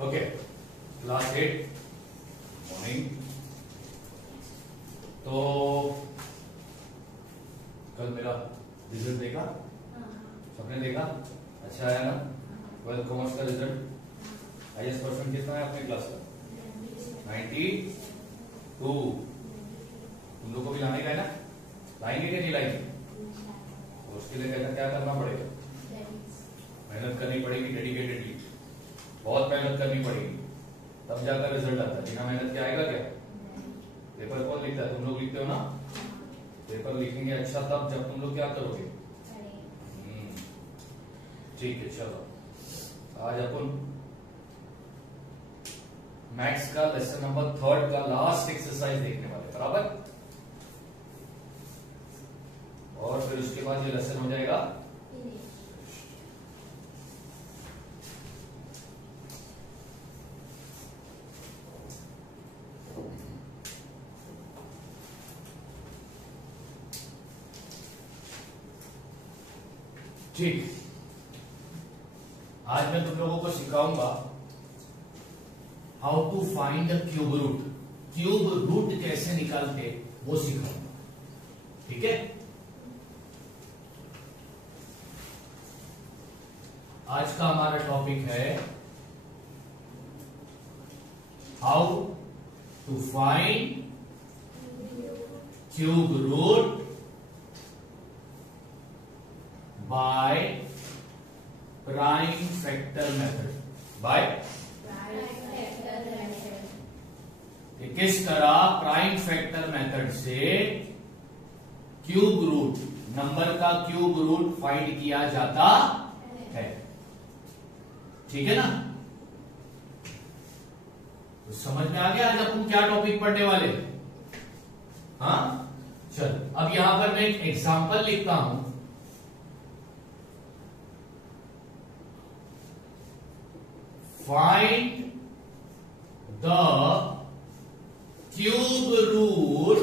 Okay, class 8 morning. तो कल मेरा रिजल्ट देखा, सबने देखा, अच्छा आया ना? 12th कॉमर्स का रिजल्ट हाईएस्ट परसेंट कितना है अपने क्लास का? 92। तुम लोग को भी लाने का है ना? लाएंगे कि नहीं लाएंगे? और उसके लिए क्या करना पड़ेगा? मेहनत करनी पड़ेगी, डेडिकेटेडली बहुत मेहनत करनी पड़ेगी, तब जाकर रिजल्ट आता है। बिना मेहनत के आएगा क्या? पेपर कौन लिखता है? तुम लोग लिखते हो ना? पेपर लिखेंगे अच्छा तब जब तुम लोग क्या करोगे। ठीक है, चलो आज अपन मैथ्स का लेसन नंबर 3 का लास्ट एक्सरसाइज देखने वाले, बराबर। और फिर उसके बाद ये लेसन हो जाएगा ठीक। आज मैं तुम लोगों को सिखाऊंगा how to find cube root. Cube root कैसे निकालते वो सिखाऊंगा, ठीक है। आज का हमारा टॉपिक है how to find cube root by prime factor method। by किस तरह प्राइम फैक्टर मेथड से क्यूब रूट, नंबर का क्यूब रूट फाइंड किया जाता है, ठीक है ना? तो समझ में आ गया आज अपन क्या टॉपिक पढ़ने वाले? हाँ, चल अब यहां पर मैं एक एग्जांपल लिखता हूं। Find the cube root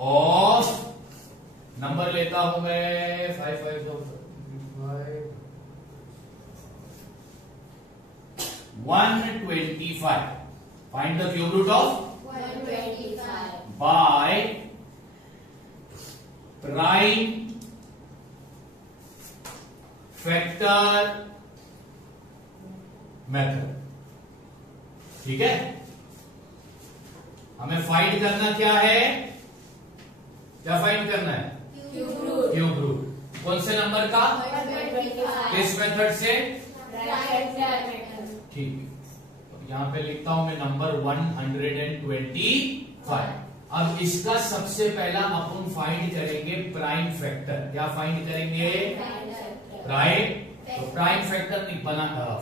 of, number लेता हूं मैं 5 5 125। Find the cube root of 125 by prime factor method, ठीक है। हमें फाइंड करना क्या है? क्या फाइंड करना है? Cube root. कौन से नंबर का? 125। किस मेथड से? ठीक। तो यहां पे लिखता हूं मैं नंबर 125। अब इसका सबसे पहला अपन फाइंड करेंगे प्राइम फैक्टर। क्या फाइंड करेंगे? प्राइम। तो प्राइम फैक्टर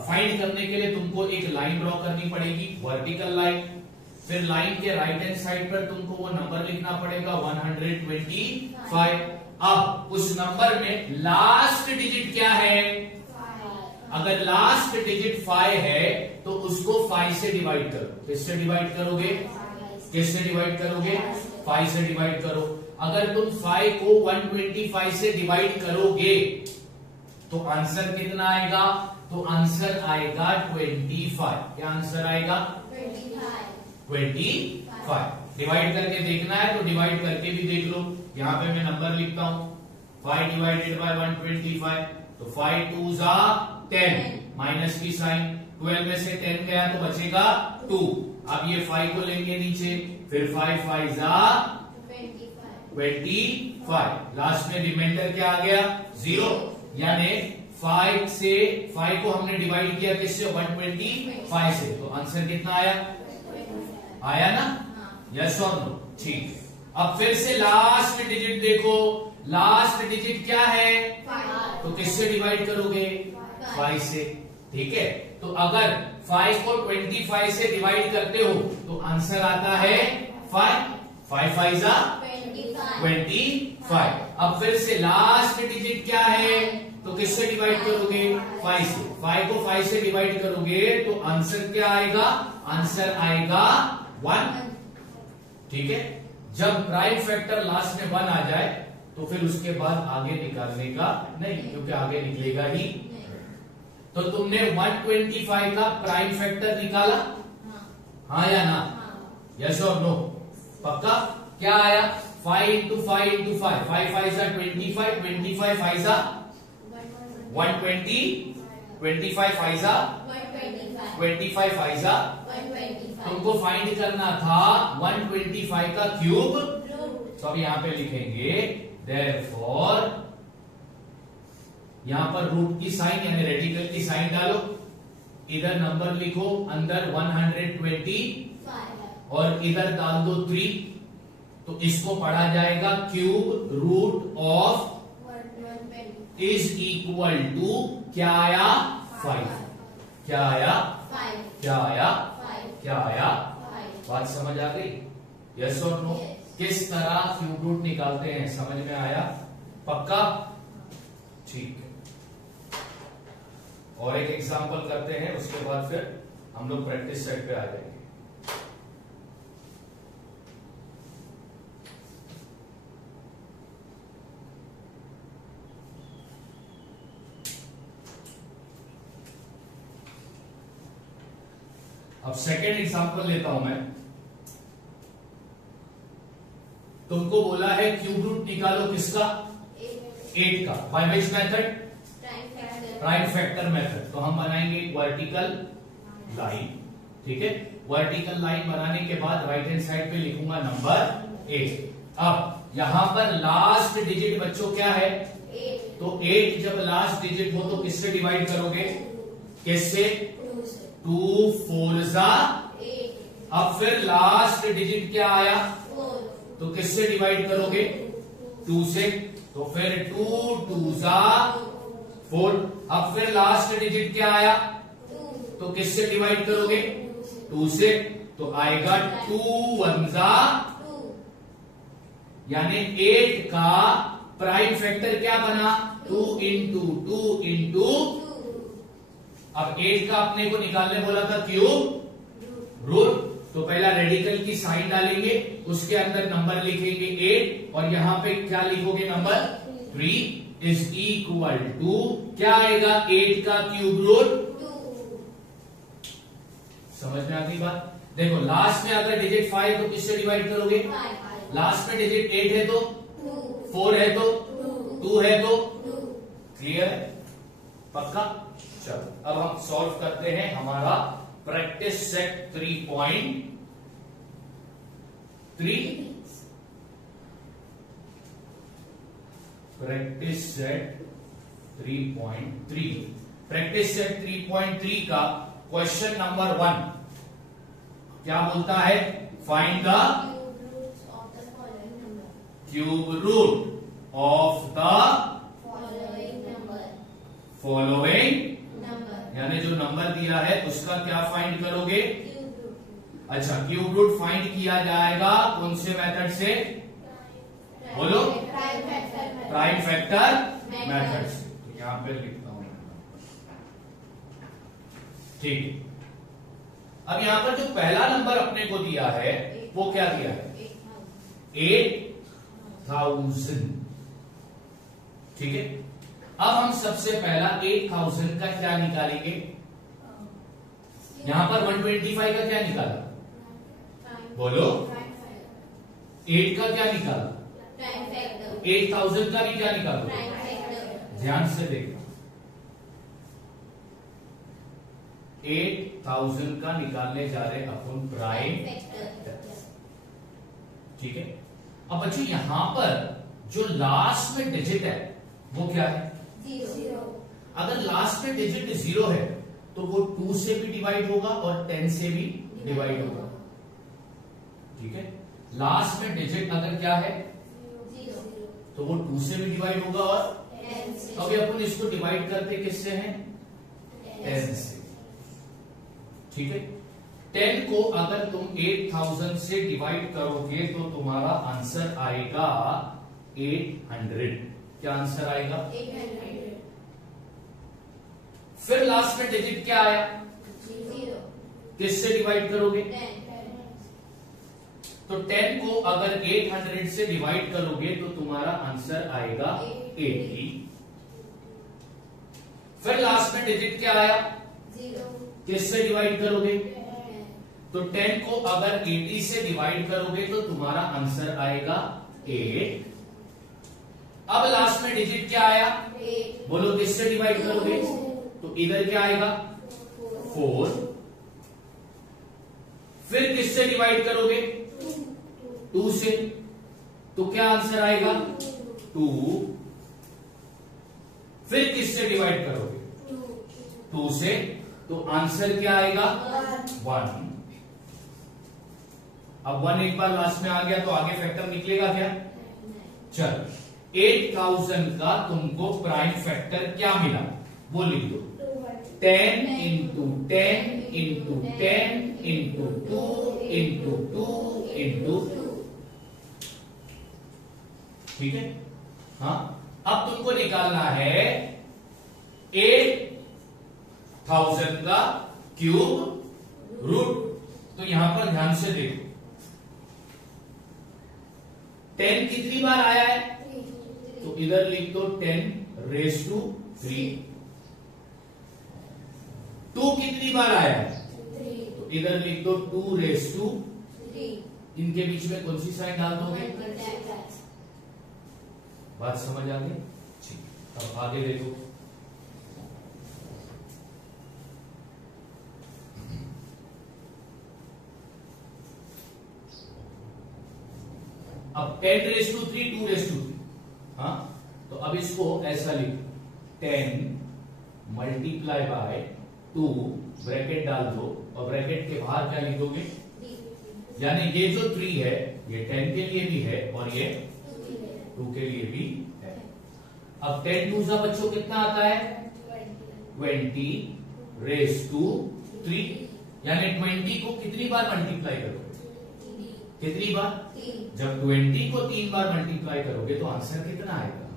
फाइंड करने के लिए तुमको एक लाइन ड्रॉ करनी पड़ेगी, वर्टिकल लाइन। फिर लाइन के राइट हैंड साइड पर तुमको वो नंबर लिखना पड़ेगा 125। अब उस नंबर में लास्ट डिजिट क्या है? अगर लास्ट डिजिट 5 है तो उसको 5 से डिवाइड करो। किससे डिवाइड करोगे? किससे डिवाइड करोगे? 5 से डिवाइड करो। अगर तुम 5 को 125 से डिवाइड करोगे तो आंसर कितना आएगा? तो आंसर आएगा 25। क्या आंसर आएगा? 25। डिवाइड करके देखना है तो डिवाइड करके भी देख लो। यहां पे मैं नंबर लिखता हूं 5 डिवाइडेड बाय 125। तो 5 2 जा 10, माइनस की साइन, 12 में से 10 गया तो बचेगा 2। अब ये 5 को लेंगे नीचे, फिर 5 5 जा 25। लास्ट में रिमाइंडर क्या आ गया? 0। यानी 5 को हमने डिवाइड किया किससे? 125 से। तो आंसर कितना आया? आया ना? यस और नो? ठीक। अब फिर से लास्ट डिजिट देखो, लास्ट डिजिट क्या है? तो किससे डिवाइड करोगे? 5 से, ठीक है। तो अगर 5 को 25 से डिवाइड करते हो तो आंसर आता है 5। 5 5 जा 25। अब फिर से लास्ट डिजिट क्या है? तो किससे डिवाइड करोगे? 5 से। 5 को 5 से डिवाइड करोगे तो आंसर क्या आएगा? आंसर आएगा 1, ठीक है। जब प्राइम फैक्टर लास्ट में 1 आ जाए तो फिर उसके बाद आगे निकालने का नहीं, क्योंकि आगे निकलेगा ही। तो तुमने 125 का प्राइम फैक्टर निकाला? हाँ या ना? यस और नो? पक्का? क्या आया? 5 इंटू 5 इंटू 5, 5 5 जा 25, 25 5 जा 120, 25 5 जा 25 5 जा। तुमको फाइंड करना था 125 का क्यूब। तो अब यहां पे लिखेंगे देयरफॉर, यहां पर रूट की साइन यानी रेडिकल की साइन डालो, इधर नंबर लिखो, अंदर 120 और इधर डाल दो 3, तो इसको पढ़ा जाएगा cube root of is equal to क्या आया? 5। क्या आया? 5। क्या आया? 5। क्या आया? 5। बात समझ आ गई? यस और नो? किस तरह क्यूब रूट निकालते हैं समझ में आया? पक्का? ठीक है। और एक एग्जांपल करते हैं, उसके बाद फिर हम लोग प्रैक्टिस सेट पे आ जाएंगे। अब सेकेंड एग्जांपल लेता हूं मैं। तुमको बोला है क्यूब रूट निकालो किसका? 8 का। By which method? Prime factor method. तो हम बनाएंगे वर्टिकल लाइन, ठीक है। वर्टिकल लाइन बनाने के बाद राइट हैंड साइड पे लिखूंगा नंबर 8। अब यहां पर लास्ट डिजिट बच्चों क्या है? 8। तो 8 जब लास्ट डिजिट हो तो किससे डिवाइड करोगे? किससे? 2 4 जा 8। अब फिर लास्ट डिजिट क्या आया? 4। तो किससे डिवाइड करोगे? 2 से। तो फिर 2 2 जा 4। अब फिर लास्ट डिजिट क्या आया? 2। तो किससे डिवाइड करोगे? 2 से। तो आएगा 2 1 जा 2, यानी 8 का प्राइम फैक्टर क्या बना? 2 इंटू 2 इंटू। अब 8 का अपने को निकालने बोला था क्यूब रूट, तो पहला रेडिकल की साइन डालेंगे, उसके अंदर नंबर लिखेंगे 8 और यहां पे क्या लिखोगे? नंबर 3 इज इक्वल टू क्या आएगा? 8 का क्यूब रूट 2। समझ में आ गई बात? देखो लास्ट में अगर डिजिट 5 तो किससे डिवाइड करोगे? 5। लास्ट में डिजिट 8 है तो 2, 4 है तो 2 है तो 2। क्लियर है? पक्का? चलो अब हम सॉल्व करते हैं हमारा practice set 3.3। Practice set 3.3। Practice set 3.3 का क्वेश्चन नंबर 1 क्या बोलता है? Find the cube root of the following, यानी जो नंबर दिया है उसका क्या फाइंड करोगे? अच्छा, क्यूब रूट फाइंड किया जाएगा कौन से मेथड से? बोलो। प्राइम फैक्टर मेथड से। तो यहां पे लिखता हूं, ठीक है। अब यहां पर जो पहला नंबर अपने को दिया है वो क्या दिया है? 8000। ठीक है। अब हम सबसे पहला 8000 का क्या निकालेंगे? यहां पर 125 का क्या निकाला? बोलो। 8 का क्या निकाला? 8000 का भी क्या निकालो? ध्यान से देखना। 8000 का निकालने जा रहे अपन प्राइम फैक्टर, ठीक है। अब बच्चों यहां पर जो लास्ट में डिजिट है वो क्या है? 0। अगर लास्ट में डिजिट 0 है तो वो 2 से भी डिवाइड होगा और 10 से भी डिवाइड होगा, ठीक है। लास्ट में डिजिट अगर क्या है? 0, तो वो 2 से भी डिवाइड होगा और 10 से। अभी अपन इसको डिवाइड करते किससे हैं? 10 से, ठीक है। 10 को अगर तुम 8000 से डिवाइड करोगे तो तुम्हारा आंसर आएगा 800। क्या आंसर आएगा? 800। फिर लास्ट में डिजिट क्या आया? 0। किससे डिवाइड करोगे? 10। तो 10 को अगर 800 से डिवाइड करोगे तो तुम्हारा आंसर आएगा 80। फिर लास्ट में डिजिट क्या आया? 0। किससे डिवाइड करोगे? तो 10 को अगर 80 से डिवाइड करोगे तो तुम्हारा आंसर आएगा 8। अब लास्ट में डिजिट क्या आया? 8। बोलो किससे डिवाइड करोगे? तो इधर क्या आएगा? 4। फिर किससे डिवाइड करोगे? 2 से। तो क्या आंसर आएगा? 2। फिर किससे डिवाइड करोगे? 2 से। तो आंसर क्या आएगा? 1। अब 1 एक बार लास्ट में आ गया तो आगे फैक्टर निकलेगा क्या? चल 8000 का तुमको प्राइम फैक्टर क्या मिला वो लिख दो। 10 into 10 into 10 into 2 into 2 into 2। ठीक है। हाँ, अब तुमको निकालना है 8000 का क्यूब रूट। तो यहां पर ध्यान से देखो 10 कितनी बार आया है? तो इधर लिख दो 10 रेज टू 3। 2 कितनी बार आया है? तो इधर लिख दो 2 रेज टू 3। इनके बीच में कौन सी साइन डाल दोगे? बात समझ आ गई? ठीक। अब आगे देखो अब 10 रेज टू 3 2 रेज टू 3। हाँ, तो अब इसको ऐसा लिखो 10 मल्टीप्लाई बाय 2 ब्रैकेट डाल दो और ब्रैकेट के बाहर क्या लिख दोगे? यानी ये जो 3 है ये 10 के लिए भी है और ये 2 के लिए भी है। अब 10 2 सा बच्चों कितना आता है? 20 रेज टू 3। यानी 20 को कितनी बार मल्टीप्लाई करोगे? कितनी बार? जब 20 को 3 बार मल्टीप्लाई करोगे तो आंसर कितना आएगा?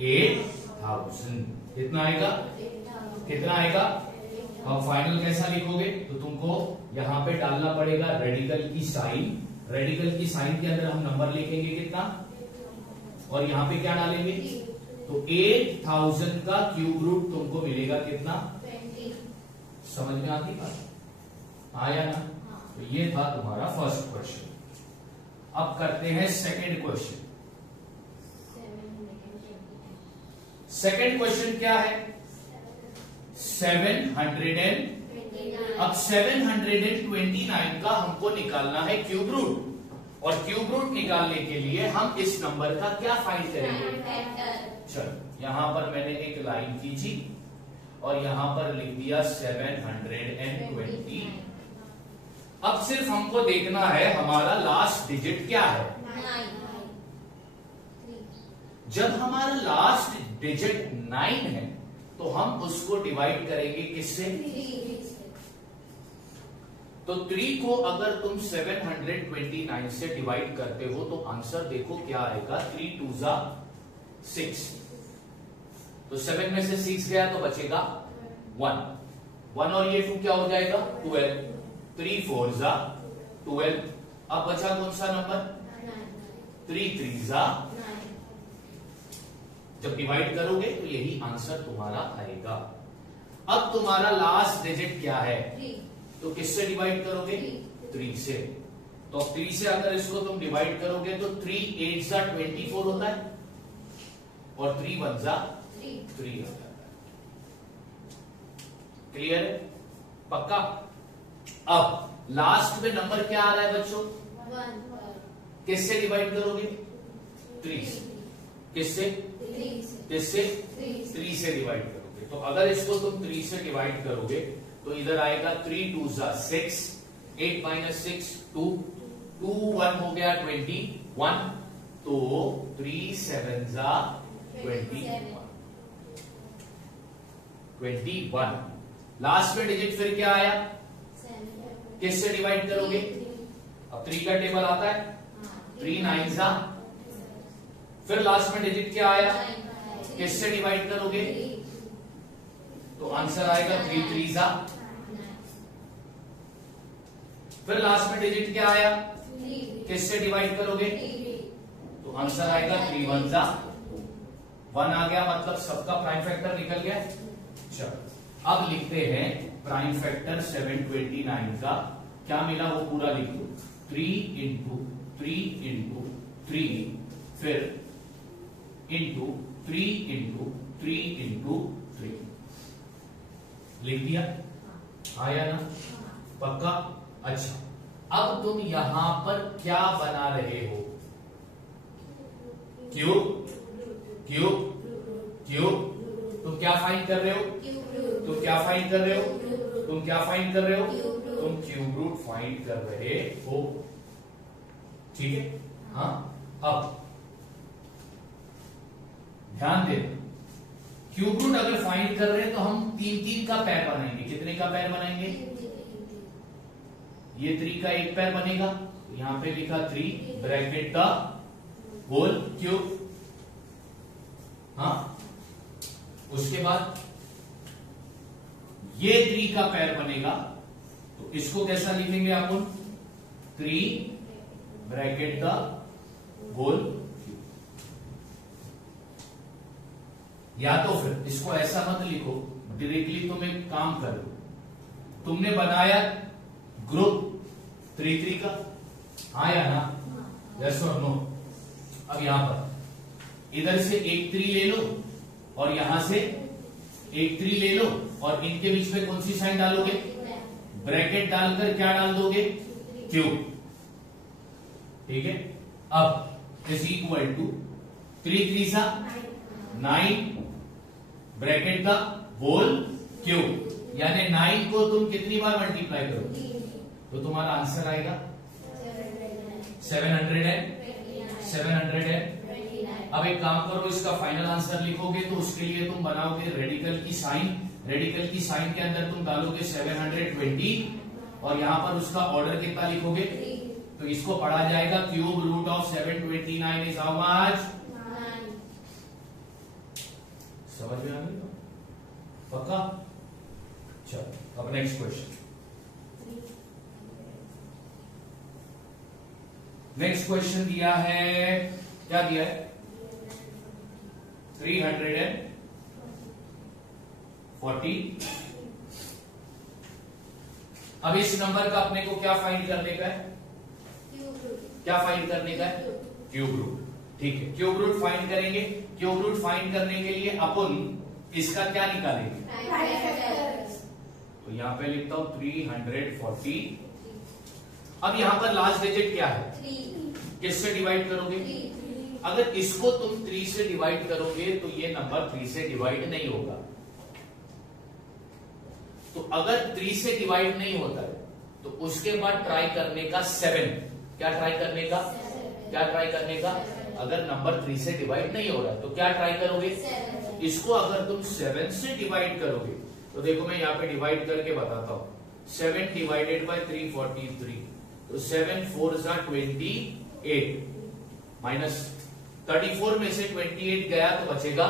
8000। कितना आएगा? कितना आएगा? अब फाइनल कैसा लिखोगे? तो तुमको यहां पे डालना पड़ेगा रेडिकल की साइन। रेडिकल की साइन के अंदर हम नंबर लिखेंगे कितना और यहां पे क्या डालेंगे? तो 8000 का क्यूब रूट तुमको मिलेगा कितना? 20। समझ में आती बात? आया ना? तो ये था तुम्हारा फर्स्ट क्वेश्चन। अब करते हैं सेकंड क्वेश्चन। सेकंड क्वेश्चन क्या है? 700 अब 729 का हमको निकालना है क्यूब रूट। और क्यूब रूट निकालने के लिए हम इस नंबर का क्या फाइंड करेंगे? चलो यहां पर मैंने एक लाइन खींची और यहां पर लिख दिया 720। अब सिर्फ हमको देखना है हमारा लास्ट डिजिट क्या है। जब हमारा लास्ट डिजिट 9 है तो हम उसको डिवाइड करेंगे किससे? तो 3 को अगर तुम 729 से डिवाइड करते हो तो आंसर देखो क्या आएगा? 3 2 जा 6। तो 7 में से 6 गया तो बचेगा 1 और ये 2 क्या हो जाएगा? 12। 3 4 जा 12। अब बचा कौन सा नंबर? 3 3 जा। जब डिवाइड करोगे तो यही आंसर तुम्हारा आएगा। अब तुम्हारा लास्ट डिजिट क्या है? तो किससे डिवाइड करोगे? 3 से। तो अब 3 से अगर इसको तुम डिवाइड करोगे तो 3 8 जा 24 होता है और 3 1 जा 3 हो जाता है। क्लियर है? पक्का? अब लास्ट में नंबर क्या आ रहा है बच्चों? 1। किससे डिवाइड करोगे? 3 से। किससे? 3 से 3 से डिवाइड करोगे। तो अगर इसको तुम 3 से डिवाइड करोगे तो इधर आएगा 3 2 जा 6। 8 माइनस 6 2 2 1 हो गया 21। तो 3 7 जा 21। लास्ट में डिजिट फिर क्या आया? किससे डिवाइड करोगे? अब 3 का टेबल आता है 3 9 जा। फिर लास्ट में डिजिट क्या आया? किससे डिवाइड करोगे? तो आंसर आएगा 3 3 जा। फिर लास्ट में डिजिट क्या आया? किससे डिवाइड करोगे? तो आंसर आएगा 3 1 जा। 1 आ गया, मतलब सबका प्राइम फैक्टर निकल गया। चलो अब लिखते हैं प्राइम फैक्टर 729 का। क्या मिला वो पूरा लिख दो, 3 इंटू 3 इंटू 3 फिर इंटू 3 इंटू 3 इंटू 3 लिख दिया, आया ना? पक्का? अच्छा अब तुम यहां पर क्या बना रहे हो? Cube, cube, cube. तुम क्या फाइंड कर रहे हो? तुम क्या फाइंड कर रहे हो? तुम क्या फाइंड कर रहे हो? तुम क्यूब रूट फाइंड कर रहे हो। ठीक है? हाँ। अब ध्यान दे, क्यूब रूट अगर फाइंड कर रहे हैं तो हम 3-3 का पैर बनाएंगे। कितने का पैर बनाएंगे? ये 3 का एक पैर बनेगा, यहां पे लिखा 3 ब्रैकेट का होल क्यूब। हाँ, उसके बाद ये 3 का पैर बनेगा, तो इसको कैसा लिखेंगे अपन? 3 ब्रैकेट का होल क्यूब। या तो फिर इसको ऐसा मत लिखो, डायरेक्टली तुम एक काम करो, तुमने बनाया ग्रुप 3-3 का, हाँ या ना? यस और नो? अब यहां पर इधर से एक 3 ले लो और यहां से एक 3 ले लो, और इनके बीच में कौन सी साइन डालोगे? ब्रैकेट डालकर क्या डाल दोगे? क्यूब। ठीक है? अब इज इक्वल टू 3 3 सा 9 ब्रैकेट का होल क्यूब, यानी 9 को तुम कितनी बार मल्टीप्लाई करोगे तो तुम्हारा आंसर आएगा 700 है। 700 है। अब एक काम करो, इसका फाइनल आंसर लिखोगे तो उसके लिए तुम बनाओगे रेडिकल की साइन। रेडिकल की साइन के अंदर तुम डालोगे 720 और यहां पर उसका ऑर्डर कितना लिखोगे? तो इसको पढ़ा जाएगा cube root of 729 is how much? समझ में आ गई? पक्का? चलो अब नेक्स्ट क्वेश्चन। नेक्स्ट क्वेश्चन दिया है, क्या दिया है? 340। अब इस नंबर का अपने को क्या फाइंड करने का है? क्या फाइंड करने का है? Cube root. ठीक है, क्यूब रूट फाइंड करेंगे। क्यूब रूट फाइंड करने के लिए अपन इसका क्या निकालेंगे? तो यहां पे लिखता हूं 340। अब यहां पर लास्ट डिजिट क्या है? किससे डिवाइड करोगे? अगर इसको तुम 3 से डिवाइड करोगे तो ये नंबर 3 से डिवाइड नहीं होगा। तो अगर 3 से डिवाइड नहीं होता है तो उसके बाद ट्राई करने का 7। क्या ट्राई करने का? क्या ट्राई करने का? अगर नंबर 3 से डिवाइड नहीं हो रहा तो क्या ट्राई करोगे? इसको अगर तुम 7 से डिवाइड करोगे तो देखो मैं यहाँ पे डिवाइड करके बताता हूं। 7 डिवाइडेड बाय 343, तो 7 4 28 माइनस 34 में से 28 गया तो बचेगा,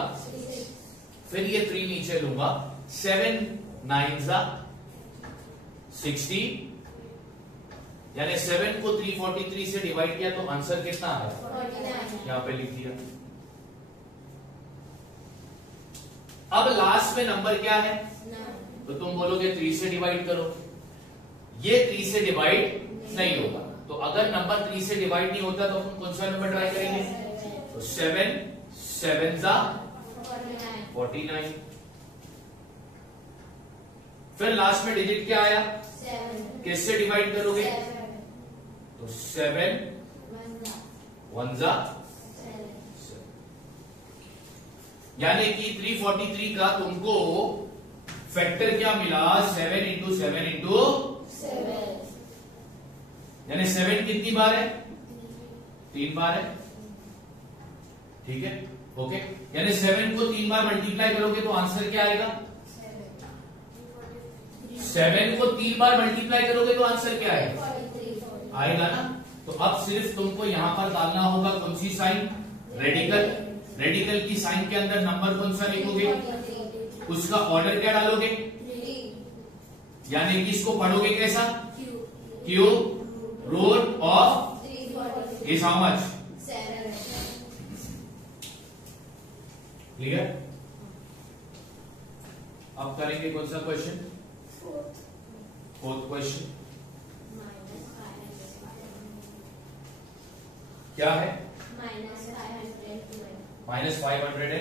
फिर ये 3 नीचे लूंगा, 7 9 60, यानी 7 को 343 से डिवाइड किया तो आंसर कितना आया? यहां पे लिख दिया। अब लास्ट में नंबर क्या है? तो तुम बोलोगे 3 से डिवाइड करो, ये 3 से डिवाइड नहीं होगा। तो अगर नंबर 3 से डिवाइड नहीं होता तो हम कौन सा नंबर ट्राई करेंगे? तो 7 7 49। फिर लास्ट में डिजिट क्या आया? किससे डिवाइड करोगे? तो 7 1 यानी कि 343 का तुमको फैक्टर क्या मिला? 7 इंटू 7 इंटू 7, यानी 7 कितनी बार है? 3 बार है। ठीक है, ओके। यानी 7 को 3 बार मल्टीप्लाई करोगे तो आंसर क्या आएगा? 7 को 3 बार मल्टीप्लाई करोगे तो आंसर क्या आएगा? आएगा ना? तो अब सिर्फ तुमको यहां पर डालना होगा कौन सी साइन? रेडिकल। रेडिकल की साइन के अंदर नंबर कौन सा लिखोगे? उसका ऑर्डर क्या डालोगे? यानी कि इसको पढ़ोगे कैसा? Cube root of is how much? Clear? अब करेंगे कौन सा क्वेश्चन? फोर्थ क्वेश्चन क्या है? -500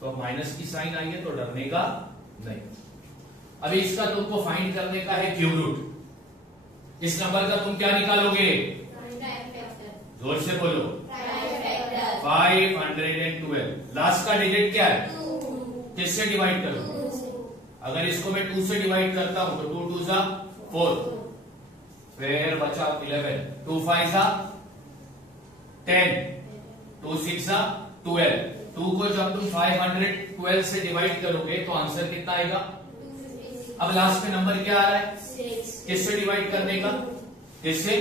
तो अब माइनस की साइन आई है तो डरने का नहीं। अभी इसका तुमको फाइंड करने का है क्यूब रूट। इस नंबर का तुम क्या निकालोगे? जोर से बोलो। 512। लास्ट का डिजिट क्या है? किससे डिवाइड करो? अगर इसको मैं 2 से डिवाइड करता हूं तो 2 2 जा 4, फिर बचा 11, 2 5 जा 10, 2 6 जा 12। 2 को जब तुम 512 से डिवाइड करोगे तो आंसर कितना आएगा? अब लास्ट में नंबर क्या आ रहा है? किससे डिवाइड करने का? किससे?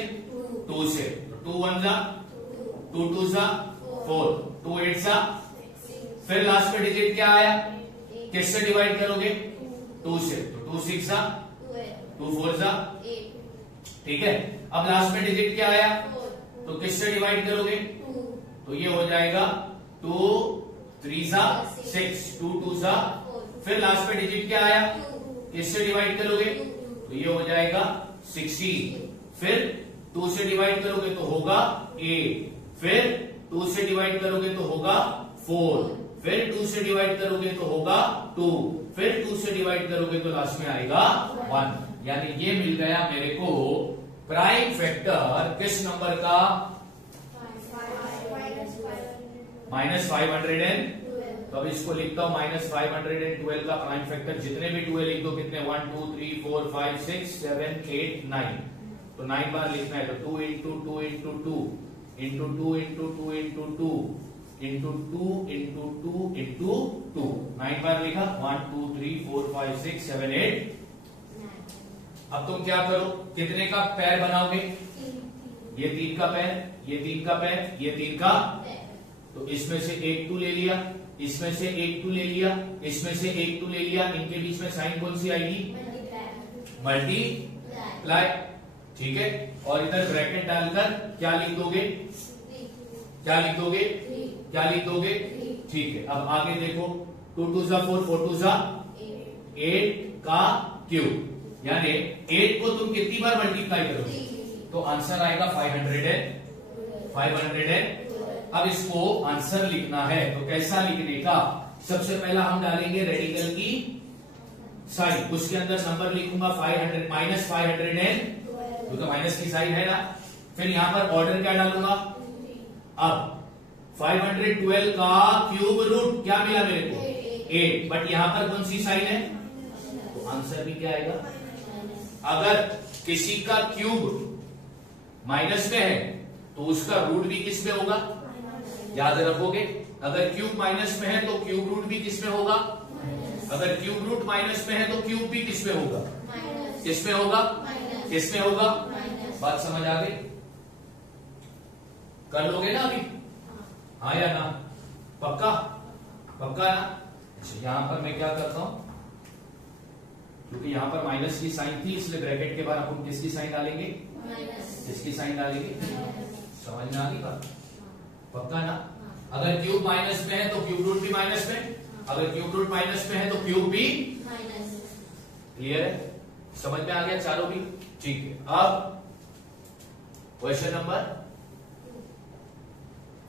2 से। 2 1 जा 2 2 जा 4, 2 8 जा, फिर लास्ट में डिजिट क्या आया? किससे डिवाइड करोगे? 2 से। तो 2 6 जा 2 4 जा, ठीक है। अब लास्ट में डिजिट क्या आया? तो किससे डिवाइड करोगे? तो ये हो जाएगा 2 3 जा 6, 2 2 जा, फिर लास्ट में डिजिट क्या आया? किससे डिवाइड करोगे? तो ये हो जाएगा 16, फिर 2 से डिवाइड करोगे तो होगा 8, फिर 2 से डिवाइड करोगे तो होगा 4, फिर 2 से डिवाइड करोगे तो होगा 2, फिर 2 से डिवाइड करोगे तो लास्ट में आएगा 1। यानी ये मिल गया मेरे को प्राइम फैक्टर किस नंबर का? -500। तो अब इसको लिखता हूं -512 का प्राइम फैक्टर। जितने भी 2 लिख दो, कितने? 1 2 3 4 5 6 7 8 9। तो 9 बार लिखना है, तो 2 into 2 into 2 into 2 into 2 into 2 into 2 into 2 into 2, 9 बार लिखा। 1 2 3 4 5 6 7 8। अब तुम क्या करो? कितने का पैर बनाओगे? ये 3 का पैर, ये 3 का पैर, ये 3 का। तो इसमें से एक 2 ले लिया, इसमें से एक 2 ले लिया, इसमें से एक 2 ले लिया। इनके बीच में साइन कौन सी आएगी? मल्टीप्लाई, ठीक है। और इधर ब्रैकेट डालकर क्या लिख दोगे? क्या लिख दोगे? क्या लिख दोगे? ठीक है। अब आगे देखो, 2 2 जा 4, 4 2 जा 8 का क्यूब, यानी 8 को तुम कितनी बार मल्टीप्लाई करोगे? तो आंसर आएगा 500। अब इसको आंसर लिखना है तो कैसा लिखने का? सबसे पहला हम डालेंगे रेडिकल की साइन, उसके अंदर नंबर लिखूंगा 500 -500 क्योंकि माइनस की साइन है ना। फिर यहां पर ऑर्डर क्या डालूंगा? अब 512 का क्यूब रूट क्या मिला मेरे को? 8, बट यहां पर कौन सी साइन है? तो आंसर भी क्या आएगा? अगर किसी का क्यूब माइनस में है तो उसका रूट भी किस में होगा? याद रखोगे। अगर क्यूब माइनस में है तो क्यूब रूट भी किस में होगा? अगर क्यूब रूट माइनस में है तो क्यूब भी किस में होगा? किस में होगा? किस में होगा? बात समझ आ गई? कर लोगे ना अभी? हाँ या ना? पक्का? पक्का ना? अच्छा, यहां पर मैं क्या करता हूं, क्योंकि यहां पर माइनस की साइन थी इसलिए ब्रैकेट के बाद अपन किसकी साइन डालेंगे? किसकी साइन डालेंगे? समझ में आ गई बात? पक्का ना? अगर क्यूब माइनस में है तो क्यूब रूट भी माइनस में, अगर क्यूब रूट माइनस में है तो क्यूब भी माइनस। क्लियर है? समझ में आ गया चारों भी? ठीक है। अब क्वेश्चन नंबर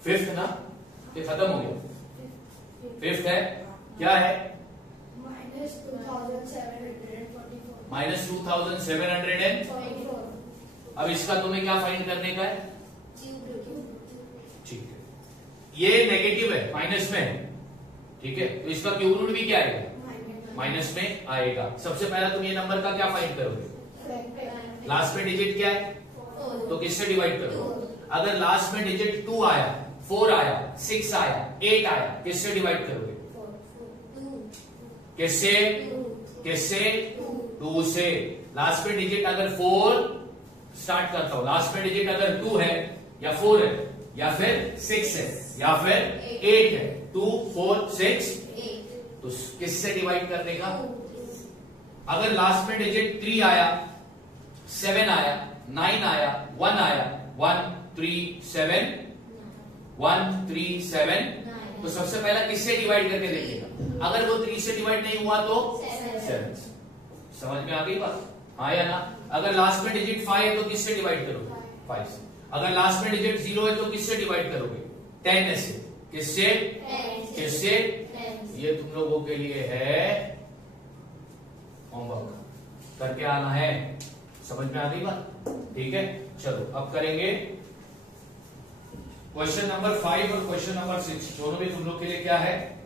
5 ना, ये खत्म हो गया। 5 है, क्या है? -2744। अब इसका तुम्हें क्या फाइंड करने का है? ठीक है, ये नेगेटिव है, माइनस में है, ठीक है। तो इसका क्यूब रूट भी क्या आएगा? माइनस में आएगा। सबसे पहला तुम ये नंबर का क्या फाइंड करोगे? लास्ट में डिजिट क्या है? तो किससे डिवाइड करोगे? अगर लास्ट में डिजिट 2 आया, 4 आया, 6 आया, 8 आया, किससे डिवाइड करोगे? किससे? किससे? 2 से। लास्ट में डिजिट अगर 4 स्टार्ट करता हूं, लास्ट में डिजिट अगर 2 है या 4 है या फिर 6 है या फिर 8 है, 2 4 6, तो किससे डिवाइड करने का? अगर लास्ट में डिजिट 3 आया, 7 आया, 9 आया, 1 आया, 1 3 7 1 3 7। तो सबसे पहला किससे डिवाइड करके देखिएगा, अगर वो 3 से डिवाइड नहीं हुआ तो 7। समझ में आ गई बात, हाँ या ना। अगर लास्ट में डिजिट 5 है तो किससे डिवाइड करोगे, 5 से। अगर लास्ट में डिजिट 0 है तो किससे डिवाइड करोगे, 10 से। किससे, किससे, ये तुम लोगों के लिए है होमवर्क, करके आना है। समझ में आ गई बात, ठीक है। चलो अब करेंगे क्वेश्चन नंबर 5 और क्वेश्चन नंबर 6, दोनों भी तुम लोग के लिए क्या है,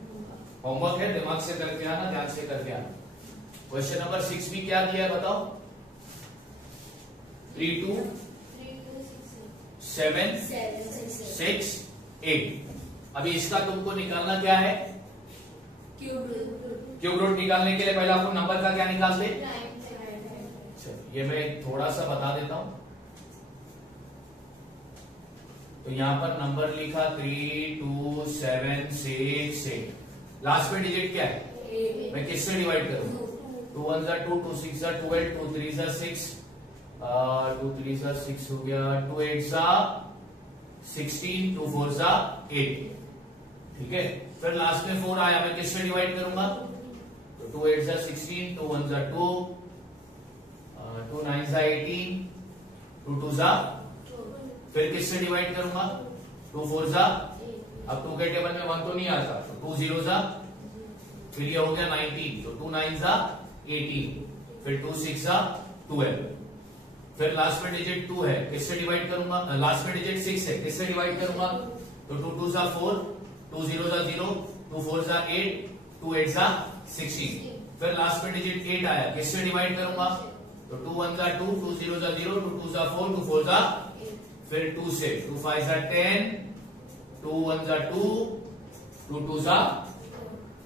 होमवर्क है। दिमाग से करके आना, ध्यान से करके आना। क्वेश्चन नंबर 6 भी क्या दिया है बताओ, 3 2 7 6 8। अभी इसका तुमको निकालना क्या है, क्यूब रूट। निकालने के लिए पहले आपको नंबर का क्या निकालते, ये मैं थोड़ा सा बता देता हूं। तो यहां पर नंबर लिखा 3 2 7 6 8। लास्ट में डिजिट क्या है, मैं किससे डिवाइड करूं, 2 1 जा 2, 2 6 जा 12, 2 3 जा 6, 2 3 जा 6 हो गया, 2 8 जा 16, 2 4 जा 8। ठीक है, फिर लास्ट में 4 आया, मैं किससे डिवाइड करूंगा, तो 2 8 जा 16, 2 1 जा 2, 2 9 जा 18, 2 2 जा, फिर किससे डिवाइड करूंगा, 2 4 जा, अब 2 के टेबल में 1 तो नहीं आता, तो 2 0 जा, फिर ये हो गया 19, तो 2 9 जा 18, फिर 2 6 जा 12, फिर लास्ट में डिजिट 2 है, किससे डिवाइड करूंगा, लास्ट में डिजिट 6 है, किससे डिवाइड करूंगा, तो 2 2 जा 4, 2 0 जा 0, 2 4 जा 8, 2 8 जा 16, फिर लास्ट में डिजिट 8 आया, किससे डिवाइड करूंगा, तो 2 1 जा 2, 2 0 जा 0, 2 2 जा 4, 2 4 जा, फिर 2 से, 2 5 जा 10, 2 1 जा 2, 2 2 जा,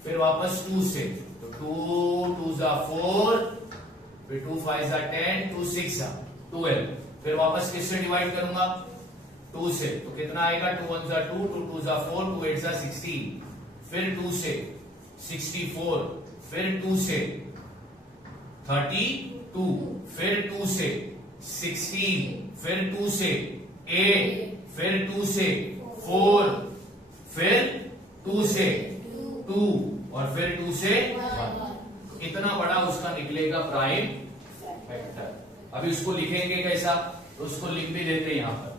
फिर वापस 2 से, तो 2 2 जा 4, फिर 2 5 जा 10, 2 6 जा 12, फिर वापस किससे डिवाइड करूंगा, 2 से, तो कितना आएगा, 2 1 जा 2, 2 2 जा 4, 2 8 जा 16, फिर 2 से 64, फिर 2 से 32, फिर 2 से 16, फिर 2 से 8, फिर 2 से 4, फिर 2 से 2 और फिर 2 से 1। इतना बड़ा उसका निकलेगा प्राइम फैक्टर। अभी उसको लिखेंगे कैसा, तो उसको लिख भी देते हैं यहां पर।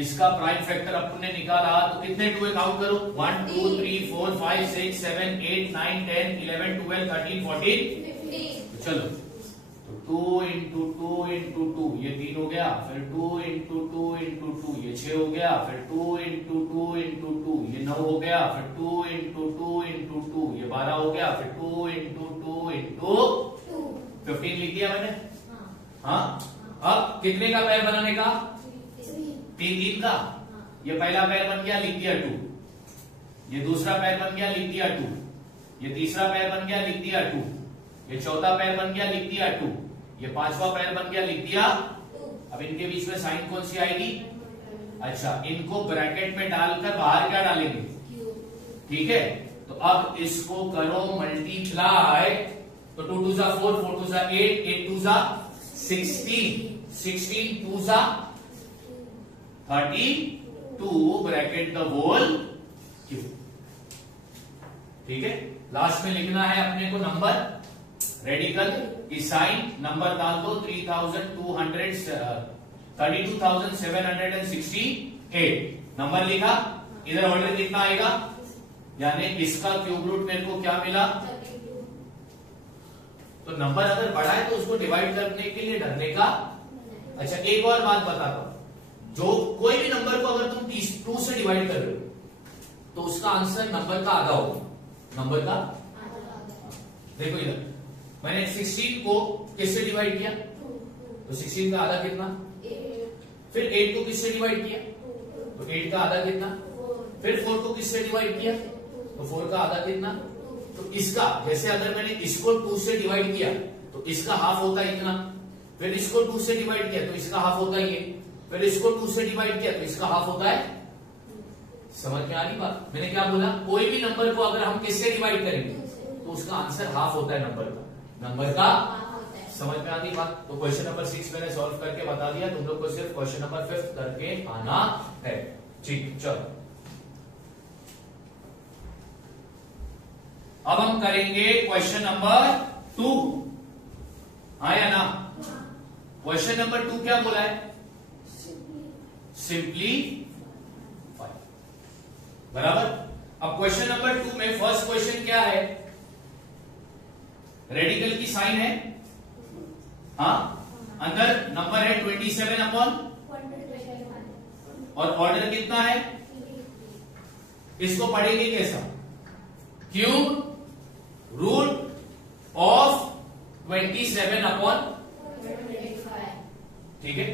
इसका प्राइम फैक्टर अपने निकाला, तो कितने 2 काउंट करो, 1 2 3 4 5 6 7 8 9 10 11 12 13 14। चलो, तो 2 इंटू 2 इंटू 2 ये 3 हो गया, फिर 2 इंटू 2 इंटू 2 ये 6 हो गया, फिर 2 इंटू 2 इंटू 2 ये 9 हो गया, फिर 2 इंटू 2 इंटू 2 ये 12 हो गया, फिर 2 इंटू 2 इंटू 15 लिख दिया मैंने। हाँ, अब कितने का पैर बनाने का, 3 का। ये पहला पैर बन गया, लिख दिया 2, ये दूसरा पैर बन गया, लिख दिया 2, ये तीसरा पैर बन गया, लिख दिया 2, ये चौथा पैर बन गया, लिख दिया 2, ये पांचवा पैर बन गया, लिख दिया। अब इनके बीच में साइन कौन सी आएगी, अच्छा, इनको ब्रैकेट में डालकर बाहर क्या डालेंगे, ठीक है। तो अब इसको करो मल्टीप्लाई, तो 2 2 जा 4, 4 2 जा 8, 8 2 जा 16, 16 2 जा 32, ब्रैकेट द होल क्यूब। ठीक है, लास्ट में लिखना है अपने को नंबर, रेडिकल की साइन, नंबर डाल दो 32,768 नंबर लिखा। इधर ऑर्डर कितना आएगा, यानी इसका क्यूब रूट मेरे को क्या मिला, तो नंबर अगर बड़ा है तो उसको डिवाइड करने के लिए डरने का। अच्छा, एक और बात बताता हूं, जो कोई भी नंबर को अगर तुम 2 से डिवाइड कर रहे हो तो उसका आंसर नंबर का आधा होगा, नंबर का। देखो इधर मैंने 16 को किससे डिवाइड किया, तो 16 का आधा कितना, फिर 8 को किससे डिवाइड किया, तो 8 का आधा कितना, फिर 4 को किससे डिवाइड किया, तो 4 का आधा कितना। तो इसका, जैसे अगर मैंने इसको 2 से डिवाइड किया तो इसका हाफ होता है इतना, फिर इसको 2 से डिवाइड किया तो इसका हाफ होता है ये, फिर इसको 2 से डिवाइड किया तो इसका हाफ होता है। समझ में आ रही बात, मैंने क्या बोला, कोई भी नंबर को अगर हम किससे डिवाइड करेंगे तो उसका आंसर हाफ होता है नंबर का, नंबर का। समझ में आती बात? तो क्वेश्चन नंबर 6 मैंने सॉल्व करके बता दिया, तुम लोग को सिर्फ क्वेश्चन नंबर 5 करके आना है। ठीक, चलो अब हम करेंगे क्वेश्चन नंबर 2। हाँ या ना? क्वेश्चन नंबर 2 क्या बोला है? सिंपलीफाई, बराबर। अब क्वेश्चन नंबर 2 में फर्स्ट क्वेश्चन क्या है? रेडिकल की साइन है, हाँ, अंदर नंबर है 27 अपॉन, और ऑर्डर कितना है? इसको पढ़ेंगे कैसा? क्यूब रूट ऑफ 27 अपॉन, ठीक है।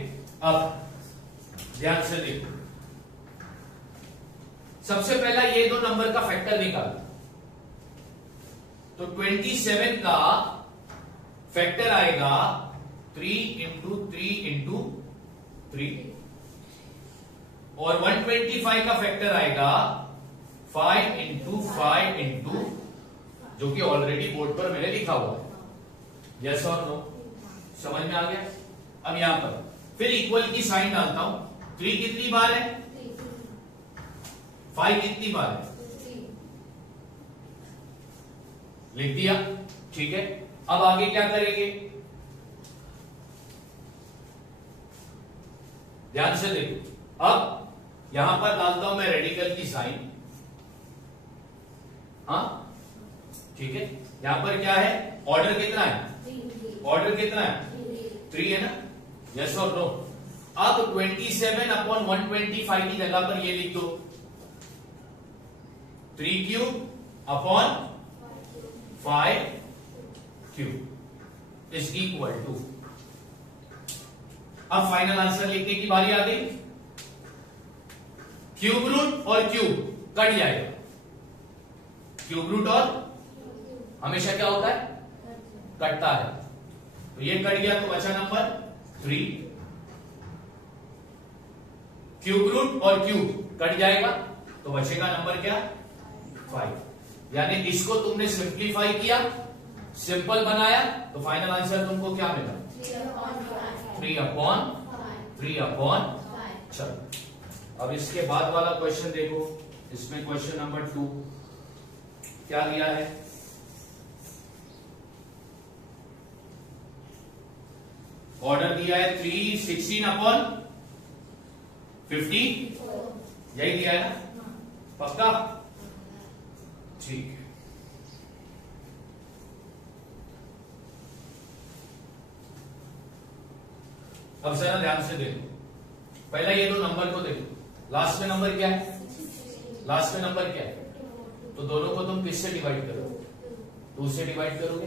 अब ध्यान से देखो, सबसे पहला ये दो नंबर का फैक्टर निकालो। तो 27 का फैक्टर आएगा 3 इंटू 3 इंटू 3, और 125 का फैक्टर आएगा 5 इंटू 5 इंटू, जो कि ऑलरेडी बोर्ड पर मैंने लिखा हुआ है। यस और नो? समझ में आ गया? अब यहां पर फिर इक्वल की साइन डालता हूं। 3 कितनी बार है? 5 कितनी बार है? लिख दिया, ठीक है। अब आगे क्या करेंगे? ध्यान से देखो, अब यहां पर डालता हूं मैं रेडिकल की साइन, हाँ, ठीक है। यहां पर क्या है? ऑर्डर कितना है? ऑर्डर कितना है? 3 है ना? यस और नो? अब 27 अपॉन 125 की जगह पर ये लिख दो 3 cube upon 5 cube is equal to. अब फाइनल आंसर लिखने की बारी आ गई। क्यूब रूट और क्यूब कट जाएगा। क्यूब रूट और हमेशा क्या होता है? कटता है। तो ये कट गया तो बचा नंबर 3। क्यूब रूट और क्यूब कट जाएगा तो बचेगा नंबर क्या? 5। यानी इसको तुमने सिंप्लीफाई किया, सिंपल बनाया, तो फाइनल आंसर तुमको क्या मिला? 3 अपॉन। चलो अब इसके बाद वाला क्वेश्चन देखो। इसमें क्वेश्चन नंबर 2 क्या दिया है? ऑर्डर दिया है 316 अपॉन 50, यही दिया है ना? पक्का? ठीक है। अब जरा ध्यान से देखो, पहला ये दो नंबर को देखो। लास्ट में नंबर क्या है? लास्ट में नंबर क्या है? तो दोनों को तुम किससे डिवाइड करोगे? 2 से डिवाइड करोगे।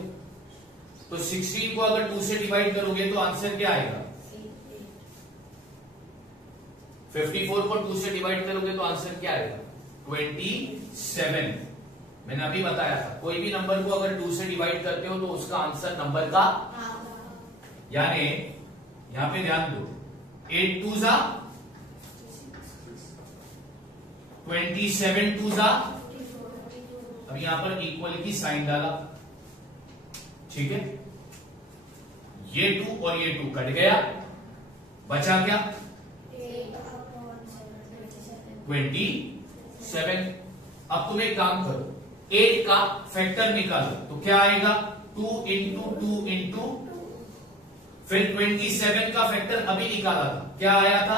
तो 16 को अगर 2 से डिवाइड करोगे तो आंसर क्या आएगा? 54 को 2 से डिवाइड करोगे तो आंसर क्या आएगा? 27। मैंने अभी बताया था, कोई भी नंबर को अगर 2 से डिवाइड करते हो तो उसका आंसर नंबर का, यानी यहां पे ध्यान दो, 8 2 जा 27 2 जा, अब यहां पर इक्वल की साइन डाला, ठीक है। ये 2 और ये 2 कट गया, बचा क्या? 27। अब तुम एक काम करो, 8 का फैक्टर निकालो तो क्या आएगा? 2 इंटू 2 इंटू, फिर 27 का फैक्टर अभी निकाला था, क्या आया था?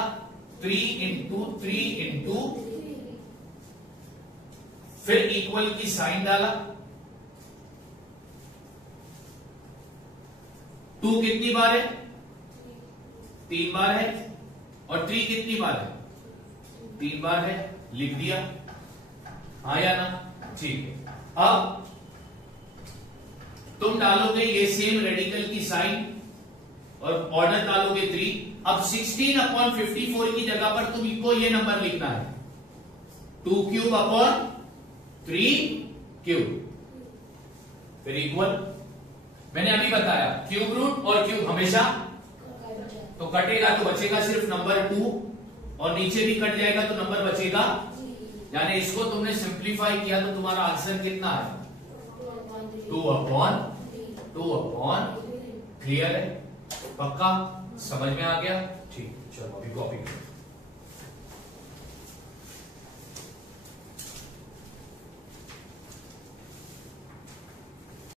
3 इंटू 3 इंटू, फिर इक्वल की साइन डाला। 2 कितनी बार है? 3 बार है, और 3 कितनी बार है? 3 बार है, लिख दिया, हाँ या ना? ठीक है। अब तुम डालोगे ये सेम रेडिकल की साइन और ऑर्डर डालोगे 3। अब 16 अपॉन 54 की जगह पर तुमको ये नंबर लिखना है 2 क्यूब अपॉन 3 क्यूब, फिर इक्वल। मैंने अभी बताया क्यूब रूट और क्यूब हमेशा तो कटेगा, तो बचेगा सिर्फ नंबर 2, और नीचे भी कट जाएगा तो नंबर बचेगा, यानी इसको तुमने सिंप्लीफाई किया तो तुम्हारा आंसर कितना है? 2 अपॉन क्लियर है? पक्का समझ में आ गया? ठीक, चलो अभी कॉपी करो।